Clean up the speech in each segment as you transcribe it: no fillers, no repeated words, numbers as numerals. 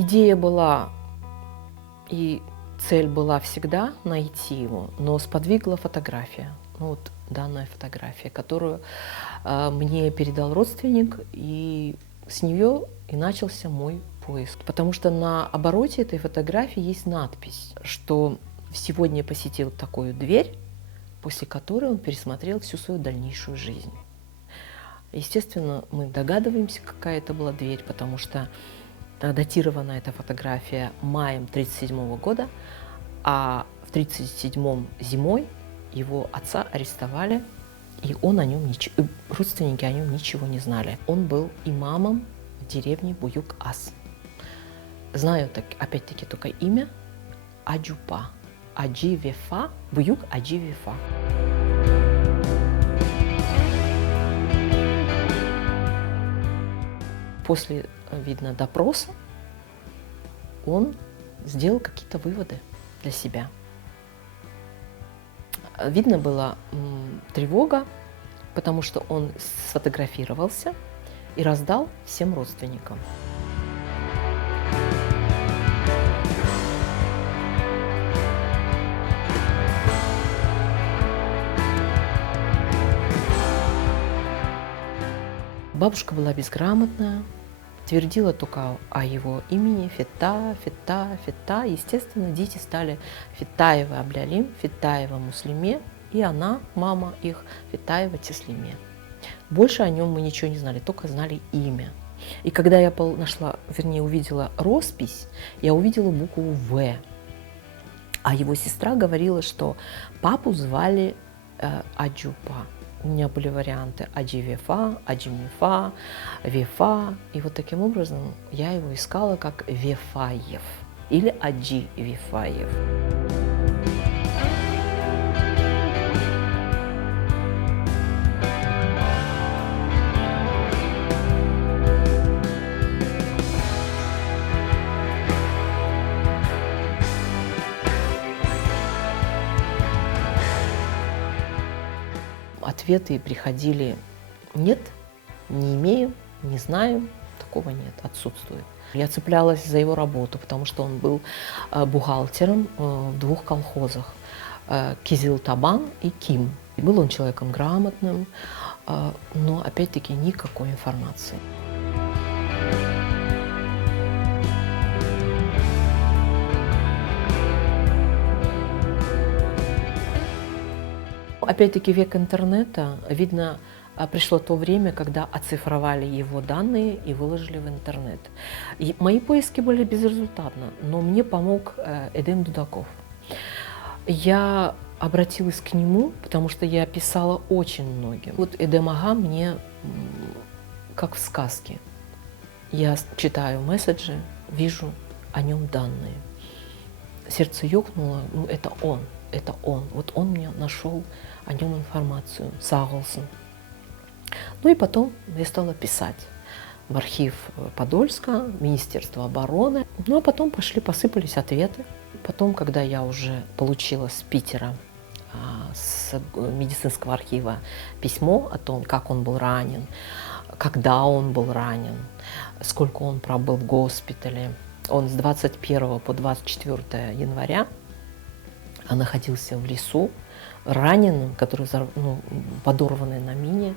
Идея была и цель была всегда найти его, но сподвигла фотография. Ну, вот данная фотография, которую мне передал родственник, и с нее и начался мой поиск. Потому что на обороте этой фотографии есть надпись, что сегодня посетил такую дверь, после которой он пересмотрел всю свою дальнейшую жизнь. Естественно, мы догадываемся, какая это была дверь, потому что датирована эта фотография маем 1937 года, а в 1937 зимой его отца арестовали, и родственники о нем ничего не знали. Он был имамом в деревне Буюк-Ас. Знаю опять-таки только имя Аджупа. Аджи Вефа, Буюк Аджи Вефа. После, видно, допроса он сделал какие-то выводы для себя. Видно была тревога, потому что он сфотографировался и раздал всем родственникам. Бабушка была безграмотная, твердила только о его имени Фета, Фета, Фета. Естественно, дети стали Фетаева Аблялим, Фетаева Муслиме, и она, мама их, Фетаева Теслиме. Больше о нем мы ничего не знали, только знали имя. И когда я увидела роспись, я увидела букву «В». А его сестра говорила, что папу звали Аджупа. У меня были варианты Аджи Вефа, Аджи Мифа, Вефа. И вот таким образом я его искала как Вефаев или Аджи Вефаев. Ответы приходили: нет, не имею, не знаю, такого нет, отсутствует. Я цеплялась за его работу, потому что он был бухгалтером в двух колхозах – Кизилтабан и Ким. Был он человеком грамотным, но опять-таки никакой информации. Опять-таки век интернета, видно, пришло то время, когда оцифровали его данные и выложили в интернет. И мои поиски были безрезультатны, но мне помог Эдем Дудаков. Я обратилась к нему, потому что я писала очень многим. Вот Эдем Ага мне как в сказке. Я читаю месседжи, вижу о нем данные. Сердце ёкнуло, ну это он. Это он. Вот он мне нашел о нем информацию, Саголсон. Ну и потом я стала писать в архив Подольска, Министерство обороны. Ну а потом посыпались ответы. Потом, когда я уже получила с Питера, с медицинского архива письмо о том, как он был ранен, когда он был ранен, сколько он пробыл в госпитале. Он с 21 по 24 января находился в лесу, раненым, который подорванный на мине,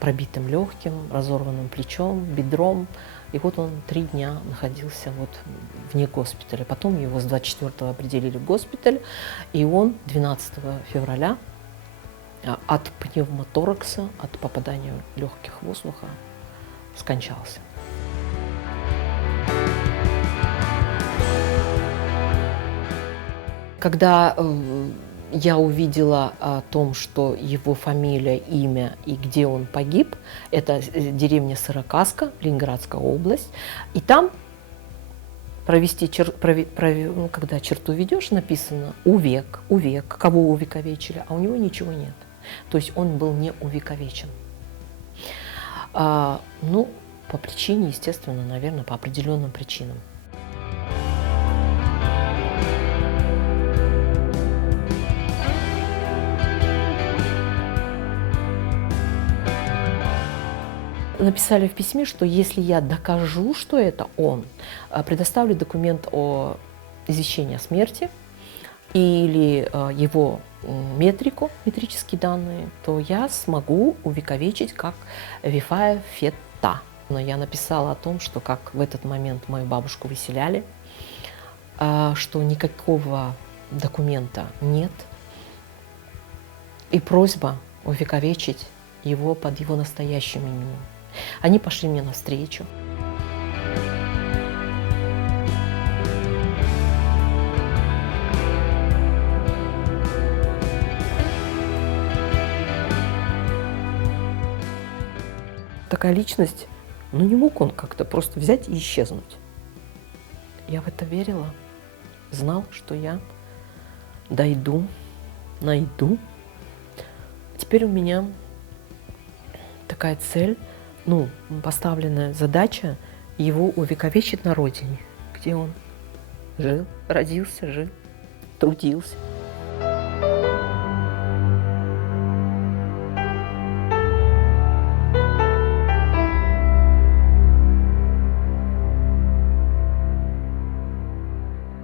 пробитым легким, разорванным плечом, бедром. И вот он 3 дня находился вот вне госпиталя. Потом его с 24-го определили в госпиталь, и он 12 февраля от пневмоторакса, от попадания легких воздуха скончался. Когда я увидела о том, что его фамилия, имя и где он погиб, это деревня Сырокаска, Ленинградская область, и там когда черту ведешь, написано увек, кого увековечили, а у него ничего нет. То есть он был не увековечен. По причине, естественно, наверное, по определенным причинам. написали в письме, что если я докажу, что это он, предоставлю документ о извещении о смерти или его метрические данные, то я смогу увековечить как Вифая Фета. Но я написала о том, что как в этот момент мою бабушку выселяли, что никакого документа нет, и просьба увековечить его под его настоящим именем. Они пошли мне навстречу. Такая личность, ну не мог он как-то просто взять и исчезнуть. Я в это верила, знал, что я дойду, найду. Теперь у меня такая цель, ну, поставленная задача его увековечить на родине, где он жил, родился, жил, трудился.